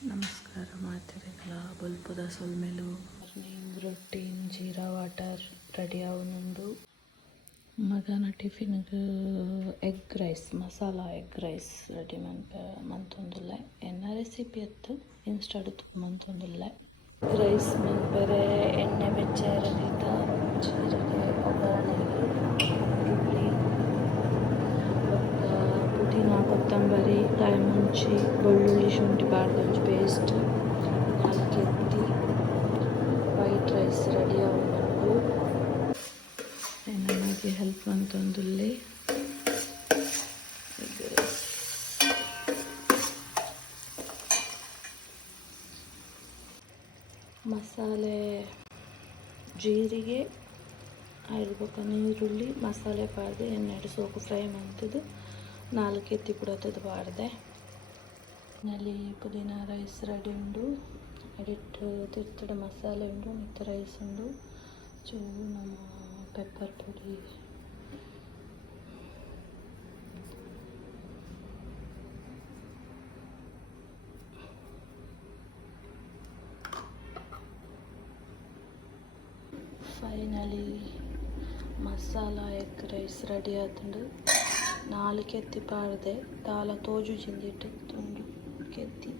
ನಮಸ್ಕಾರ ಮಾಡ್ತಿರಲ್ಲ ಬಲ್ಪದ ಸೊಲ್ಮೆಲು morning routine jeera water ready ಅವನುಂಡು ಮಗನ ಟಿಫಿನ್ಗೆ egg rice masala egg rice ready ಮಂತೊಂದುಲ್ಲೆ ಎನ್ನ ರೆಸಿಪಿ ಎತ್ತು ಇನ್ಸ್ಟಾಡ್ ಮಂತೊಂದುಲ್ಲೆ ರೈಸ್ ಮಲ್ಪರೆ ಎಣ್ಣೆ ಬೆಚ್ಚರದಿದ್ದ ಜೀರಿಗೆ ಒಗ್ಗರಣೆಗೆ ಈರುಳ್ಳಿ ಪುದೀನ ಕೊತ್ತಂಬರಿ ಕಾಯಿ ಮುಂಚಿ ಬೆಳ್ಳುಳ್ಳಿ ಶುಂಠಿ ಬಾಡ್ಕೊಂಚು ಪೇಸ್ಟ್ ನಾಲ್ಕೆತ್ತಿ ವೈಟ್ ರೈಸ್ ರೆಡಿ ಆಗುಂಡು ನನಗೆ ಹೆಲ್ಪ್ ಅಂತಂದುಲ್ಲೆ ಮಸಾಲೆ ಜೀರಿಗೆ ಇರ್ಬೇಕು ಈರುಳ್ಳಿ ಮಸಾಲೆ ಪಾಡ್ದೆ ಎಣ್ಣೆ ಸೋಕು ಫ್ರೈ ಮಾಡ್ತದ್ದು ನಾಲ್ಕು ಎತ್ತಿ ಬಿಡೋದು ಪಾಡ್ದೆ ನಲ್ಲಿ ಪುದೀನ ರೈಸ್ ರೆಡಿ ಉಂಡು ಎಡಿಟ್ ತಿರ್ತಡ ಮಸಾಲೆ ಉಂಡು ಮಿತ್ತ ರೈಸ್ ಉಂಡು ಚೂರು ನಮ್ಮ ಪೆಪ್ಪರ್ ಪುಡಿ finally masala egg rice ready ಆತುಂಡು ನಾಲ್ಕು ಎತ್ತಿ ಪಾಡ್ದೆ ದಾಲ ತೋಜು ಜಿಂದಿಟ್ಟು ತುಂಡು ಕೆತ್ತಿ